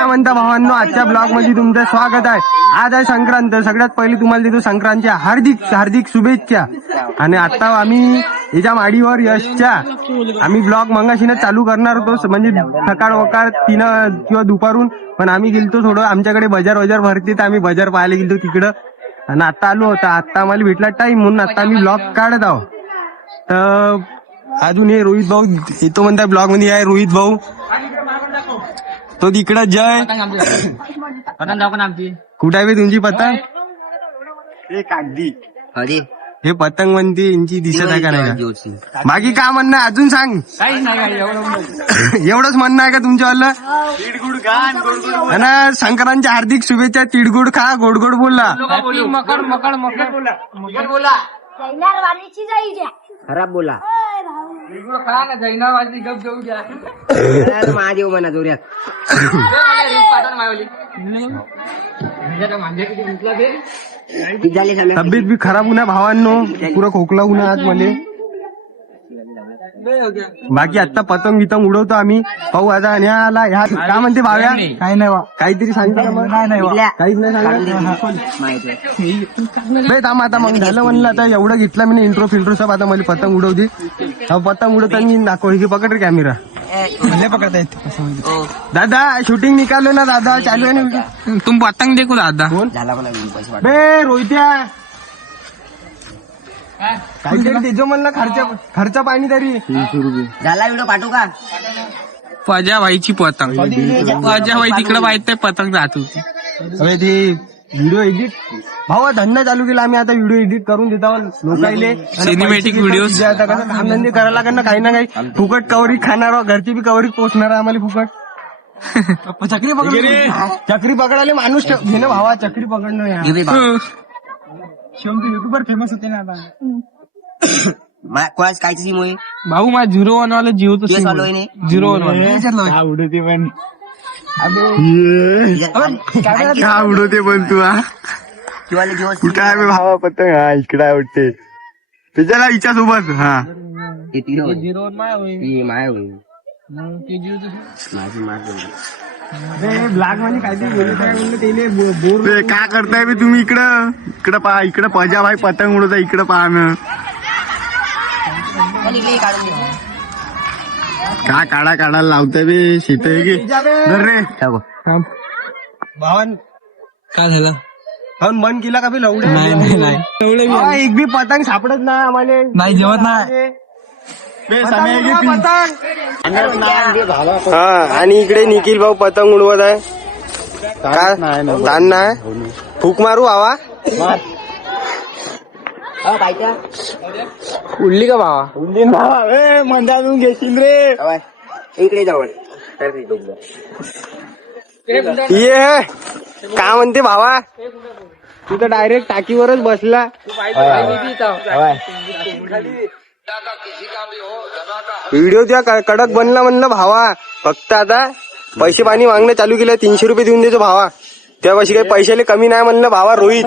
काय म्हणता भावांनो, आजच्या ब्लॉग मध्ये तुमचं स्वागत आहे. आज आहे संक्रांत. सगळ्यात पहिले तुम्हाला देतो संक्रांतीच्या हार्दिक हार्दिक शुभेच्छा. आणि आता आम्ही याच्या माडीवर यशच्या आम्ही ब्लॉग मंगाशीनच चालू करणार होतो, म्हणजे सकाळ वकाळ 3 किंवा दुपारून. पण आम्ही गेलतो थोडं, आमच्याकडे बाजार भरते तर आम्ही बाजार पाहायला गेलतो तिकडं. आणि आता आलो होता, आता आम्हाला भेटला टाइम म्हणून आता आम्ही ब्लॉग काढत आहोत. तर अजून हे रोहित भाऊ येतो म्हणताय ब्लॉग मध्ये. आहे रोहित भाऊ तो तिकडं. जय कुठे आहे तुमची पतंग? हे पतंग म्हणते यांची दिसत आहे का नाही का? बाकी काय म्हणणं अजून सांग. एवढंच म्हणणं आहे का तुमच्यावालं? आणि संक्रांतीच्या हार्दिक शुभेच्छा. तिळगुळ खा, गोड गोड बोला. खराब बोला महादेव म्हणा जोऱ्यात. तब्येत बी खराब होणार भावांनो, पुरा खोकला होणार आज मले. बाकी आता पतंग गितंग उडवतो आम्ही. पाहू आता. आणि आला ह्या काय म्हणते भाव्या? काही नाही, काहीतरी सांगतो. काहीच नाही सांगत. आता मग झालं म्हणलं. आता एवढं घेतलं मी इंट्रो फिल्ट्रो सब. आता मला पतंग उडवते. पतंग उडवताना दाखव. हे पकड रे कॅमेरा. पकडता येत दादा. शूटिंग निकालो ना दादा, चालू आहे ना. तुम पतंग देखो दादा. बे रोहित्या काहीतरी देजो म्हणलं. खर्च पाणी तरी झाला व्हिडिओ पाठवू का? पजाबाईची पतंग. पजाबाई तिकडे पाहिजे पतंग जात होती. अरे ते व्हिडिओ एडिट भावा धंदा चालू केला आम्ही. आता व्हिडिओ एडिट करून देत आहोत लोकांना. सिनेमॅटिक व्हिडिओ आता कसं कामधंदे करायला लागेल ना, काही ना काही. फुकट कवरी खाणार, घरची बी कवरी पोचणार आम्हाला फुकट. चक्री पकडायला माणूस घे ना भावा. चक्री पकडणं युट्यूबर फेमस होते ना आता. कोणाच कायची सिम होय भाऊ माझा 01 वाला जिओ तो 01 वाला उडवते पण. काय उडवते पण तू? कुठं आहे भावा पतंग? हा इकडे आहे वाटते. त्याच्याला हिच्या सोबत. हा माय होईल ब्लॅक मध्ये काहीतरी बोलत काय करताय बे तुम्ही? इकडं पहा. इकडं पजा भाई पतंग उडवता. इकडं पहा ना का काढायला लावताय बे. शेत आहे की रे भावन? काय झालं? भावन मन केला का बी लवडे? नाही एक बी पतंग सापडत नाही आम्हाला. नाही जेवत नाही. आणि इकडे निखिल भाऊ पतंग उडवत आहे. काय दान नाही फूक मारू आवा. उडली का भावा? उडली भावा. मंदातून घेशील रे. इकडे जाऊ. ये काय म्हणते भावा? तू तर डायरेक्ट टाकीवरच बसला. व्हिडिओ त्या कडक बनला म्हणलं भावा. फक्त आता पैसे पाणी मागणं चालू केलं. 300 रुपये देऊन देतो भावा. त्यापाशी काही पैशाले कमी नाही म्हणलं भावा. रोहित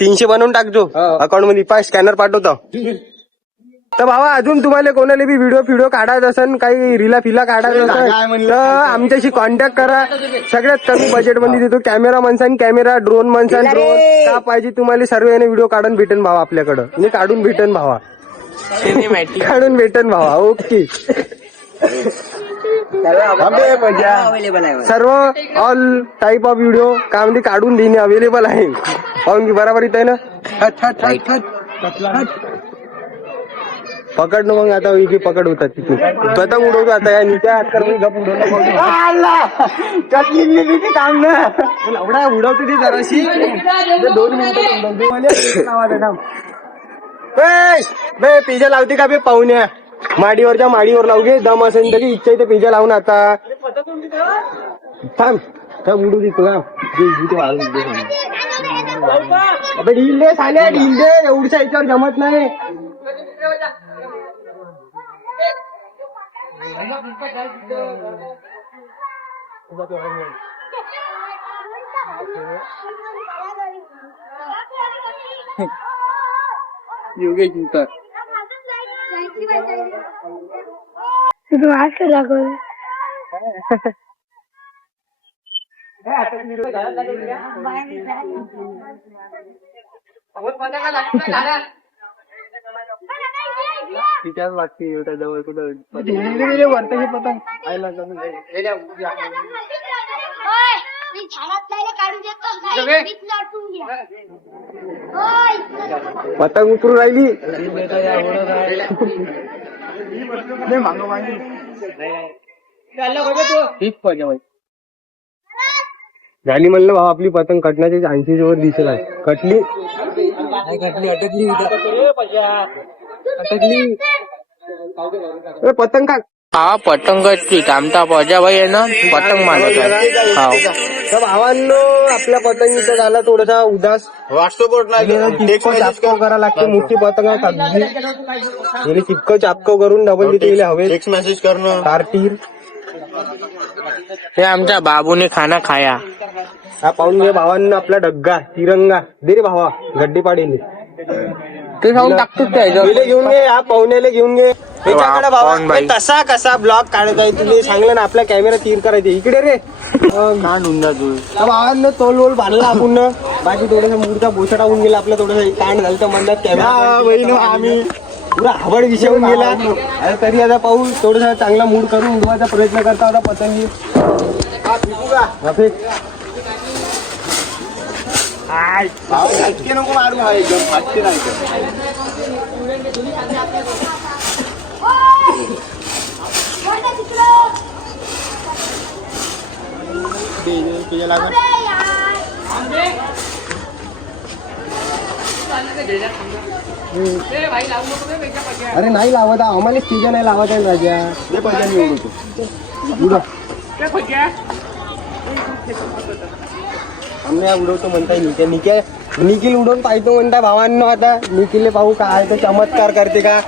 300 बनवून टाकतो अकाउंट मध्ये. पाय स्कॅनर पाठवतो. तर भावा अजून तुम्हाला कोणाला बी व्हिडिओ काढायचा असेल, काही रिला फिला काढायचं असेल तर आमच्याशी कॉन्टॅक्ट करा. सगळ्यात कमी बजेट मध्ये देतो. कॅमेरा माणसांनी कॅमेरा, ड्रोन माणसांनी ड्रोन. का पाहिजे तुम्हाला सर्व याने व्हिडिओ काढून भेटेन भावा आपल्याकडं. मी काढून भेटेन भावा. काढून भेटेन भावा. ओके. सर्व ऑल टाईप ऑफ व्हिडिओ का म्हणजे काढून देणे अवेलेबल आहे. पाहून की बराबर इथं आहे ना. पकड ना मग. आता इथे पकड होतात तिथे. पतंग उडवतो आता. या नित्या गप काम ना एवढा उडवतो ती जराशी. 2 मिनिटं पिझ्झा लावते का बे पाहुण्या? माडीवरच्या माडीवर लावू घे. दम असेल तरी इच्छा इथे पिझ्झा लावून. आता थांब उडू दे तुला. ढील दे साल्या, ढील दे. एवढ्या याच्यावर जमत नाही. तू आज लागल तिच्याच वाटते एवढ्या जवळ कुठं वरती पतंग आयला पतंग उतरून राहिली. झाली म्हणलं भाऊ आपली पतंग कटण्याचे 80 वर दिसेल आहे. कटली अटकली पतंग का हा पतंगाची आमचा पजाबाई आहे ना पतंग मारत आहे. तर भावांनो आपल्या पतंगीचा झाला थोडासा उदास. चिपकव करा लागते. मोठी पतंग आहे कागदी चिपकव चापकव करून डबल तिथे हवे टेक्स्ट मेसेज करणं तारतीर. हे आमच्या बाबूने खाना खाया. हा पाहून घे भावांना आपला डग्गा तिरंगा दे रे भावा गड्डी पाडेल ते जाऊन टाकतो पहिले घेऊन घे. हा पाहुण्याला घेऊन घे त्याच्याकडे भावा. हे कसा कसा ब्लॉग काढायचा आहे तुला सांगलं ना. आपला कॅमेरा तीर करायचे इकडे रे भावांना तोल वोल बांधला आपण. बाकी थोडासा मूडचा बोसडा होऊन गेला आपला. थोडासा कांड झालं तर म्हणतात कॅमेरा आम्ही पुरा आवड विषय होऊन गेला. अरे तरी आता पाहू थोडासा चांगला मूड करून उडवायचा प्रयत्न करता होता पतंगी. नको मारू एकदम फाटके नाही अरे नाही लावत आम्हाला स्टेज नाही लावत आहे राजा. आम्ही उडवतो म्हणताय निखिल उडवून पाहतो म्हणताय भावांनो. आता निखिलले पाहू काय तर चमत्कार करते का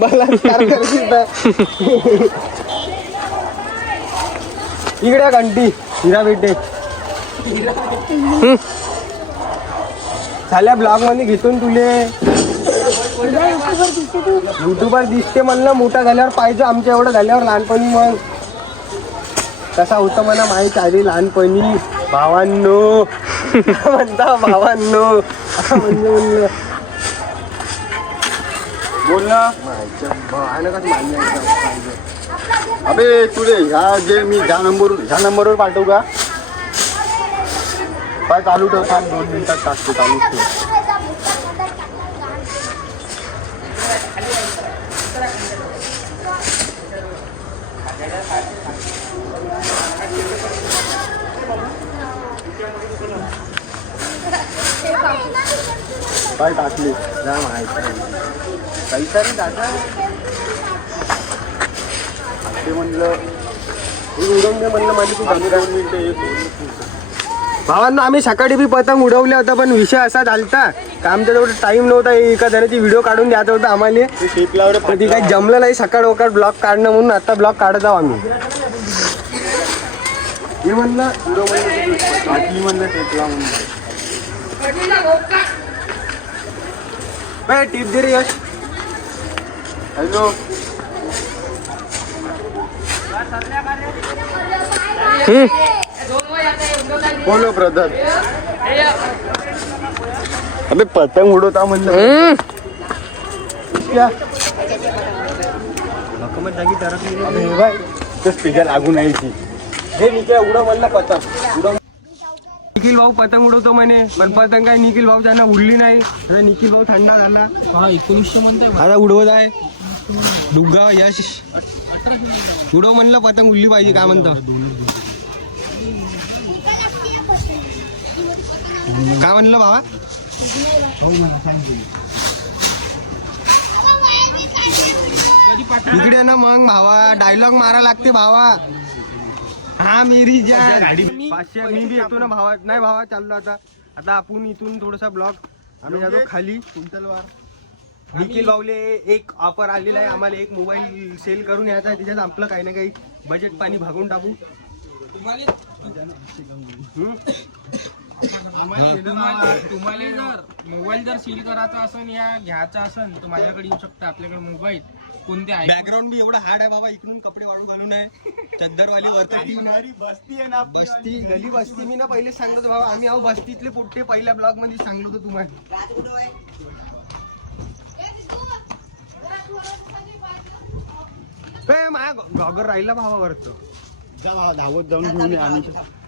बलात्कार करते का. इकडे घंटी हिरा भेटे झाल्या ब्लॉग मध्ये घेतो तुले. युट्यूबर दिसते म्हणलं मोठा झाल्यावर पाहिजे. आमच्या एवढं झाल्यावर लहानपणी मग कसा होतं म्हणा माहीत आधी लहानपणी. भावांनो म्हणता भावांनो म्हणजे म्हणलं बोल ना. अबे तुले ह्या जे मी ह्या नंबरवर पाठवू का काय चालू ठेव. 2 मिनिटात टाकतो चालू ठेव. काय टाकली जा माहिती पैसा रे दादा. ते म्हणलं उडवून दे म्हणलं माझी तू 15 मिनिटं भावांना आम्ही सकाळी बी पतंग उडवले होता. पण विषय असा झालता का आमच्याजवळ टाइम नव्हता. एका जणाची व्हिडिओ काढून द्यायचा होता आम्हाला. टेपलावर कधी काही जमलं नाही सकाळ वकाळ ब्लॉग काढणं म्हणून आता ब्लॉग काढत आहो आम्ही. हे म्हणलं टाकली म्हणलं टेपला म्हणून. टिप दे रे यश. हॅलो बोलो ब्रदर. अबे पतंग उडवता म्हणलं जागी तरफली अबे हे बाय ते स्पीकर लागून यायची. हे निखिल उडव म्हणलं पतंग उडव. निखिल भाऊ पतंग उडवतो म्हणे पण पतंग काय निखिल भाऊ त्यांना उडली नाही. आता निखिल भाऊ थंडा झाला 1900 म्हणताय. आता उडवत आहे डुग्गा यश. उडव म्हणलं पतंग उडली पाहिजे काय म्हणता. काय म्हणलं बाबा. इकडे ना मग भावा डायलॉग मारा लागते भावा. हा मेरी जान 500 मी बी येतो ना भावा. नाही भावा चाललो आता. आता आपण इथून थोडासा ब्लॉग आम्ही जातो खाली. निखिल भाऊले एक ऑफर आलेला आहे आम्हाला. एक मोबाईल सेल करून यायचा आहे. त्याच्यात आपलं काही ना काही बजेट पाणी भागून टाकू. तुम्हाला जर मोबाईल जर सील करायचा असेल या घ्यायचा असेल तर माझ्याकडे येऊ शकता. आपल्याकडे मोबाईल कोणते आहे बॅकग्राऊंड बी एवढं हार्ड आहे बाबा. इकडून कपडे वाळू घालून आहे. चद्दरवाली वरती बस्ती आहे ना बस्ती गली बस्ती. मी ना पहिले सांगलो होतो बाबा, आम्ही आहो बस्तीतले पोट्टे. पहिल्या ब्लॉग मध्ये सांगलो होतो तुम्हाला. राज कुठं आहे? माझ्या गॉगर राहिला भावा वरतो. जा भावा धावत जाऊन घेऊन ये आम्ही.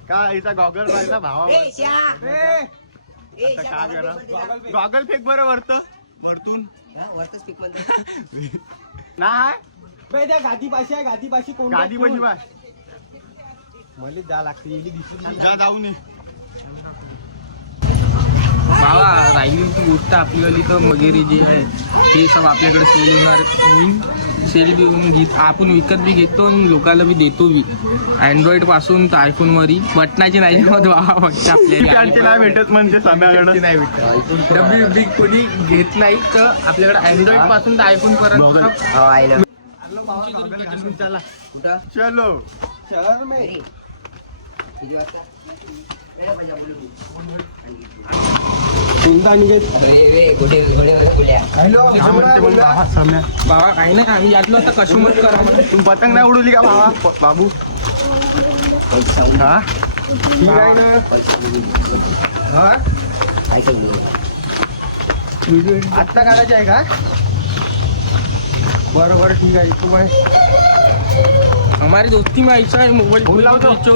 काय इथं गॉगल राहिला भावा. ए, श्या. ए, श्या, काय गॉगल करा पेपर दे ना. गॉगल फेक बरं वरतं वरतून हा, वरतच पिक म्हणतो. नाही त्या गादीपाशी आहे. गादीपाशी कोण गादी बशी बाय मला जा लागते दिसली. जा जाऊन ये. बाबा राहिली ती गोष्ट आपल्याला तर वगैरे जे आहे ते सब आपल्याकडे सेल होणार. सेल बी होऊन घेत आपण विकत बी घेतो आणि लोकांना बी देतो बी. अँड्रॉइड पासून तर आयफोन मध्ये बटनाचे नाही बाबा फक्त त्यांचे नाही भेटत म्हणजे सगळ्याकडे नाही भेटत. डब्ल्यू बी कोणी घेत नाही तर आपल्याकडे अँड्रॉइड पासून तर आयफोन पर्यंत हो, आयलं. चला कुठं? चलो शहर में घरी. किती वाजता? ए, बजा, बोलू. कोणता निघेल. गोडे बोलल्या. बाबा काही नाही आम्ही यातलं आता कस्टमर करा तू पतंग नाही उडवली का भावा बाबू. हा ठीक आहे ना. हा आत्ता काढायचे आहे का. बरोबर ठीक आहे. तुम्हाला हमारी दोस्ती में ऐसा है मोबाइल बोल रहा हूं तो। जो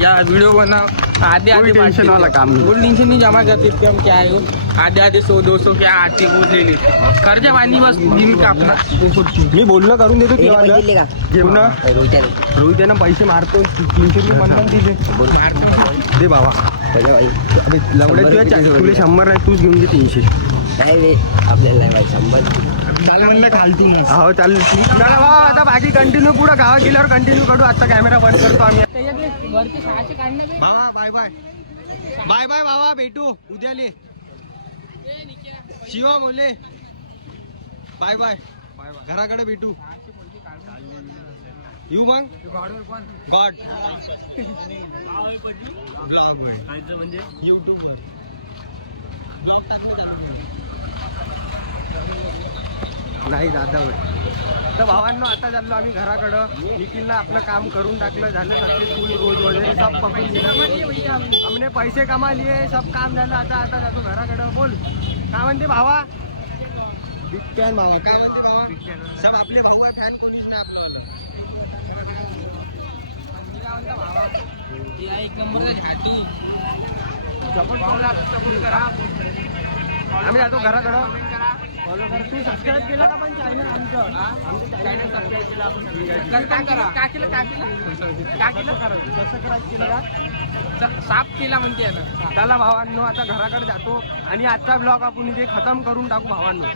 या वीडियो बना आधे कोई टेंशन वाला काम नहीं। कोई टेंशन नहीं जमा करते थे हम क्या है वो आधे 100-200 क्या आते वो ले लेते खर्चा पानी बस दिन का अपना मी बोलणं करून देतो पैसे तेव्हा दिले का? घेऊ ना. रोहित्याने. रोहित यानं पैसे मारतो. 300 रुपये म्हणून तिथे दे बाबा. बजा बाई. अबे लवड्या तुला 100 आहे. तूच घेऊन दे 300. नाही बे, आपल्याला नाही बाई, 100. हो चालेल. चला बाबा आता बाकी कंटिन्यू पुढं गावात गेल्यावर कंटिन्यू करू. आता कॅमेरा बंद करतो आम्ही. बाबा बाय बाय बाय बाय बाबा भेटू उद्याले. शिवा बोले बाय बाय घराकडे भेटू. येऊ मग गॉड म्हणजे युट्यूब नाही दादा होय. तर भावांनो आता चाललो आम्ही घराकडं. निखिलनं आपलं काम करून टाकलं. झालं सक्सेसफुल. रोज वगैरे सब पकडून दिला. हमने पैसे कमा लिए. सब काम झालं. आता जातो घराकडं. बोल काय म्हणते भावा. बिग फॅन भावा. काय म्हणते भावा. सब आपले भाऊ आहे. फॅन कोणीच नाही. एक नंबर आम्ही जातो घराकडं. फॉलो कर. तू सबस्क्राईब केला का पण चॅनल आमचं. चॅनल सबस्क्राईब केला आपण. सबस्क्राईब केलं का. साफ केला म्हणते आता. चला भावांनो आता घराकडे जातो आणि आजचा ब्लॉग आपण इथे खतम करून टाकू भावांनो.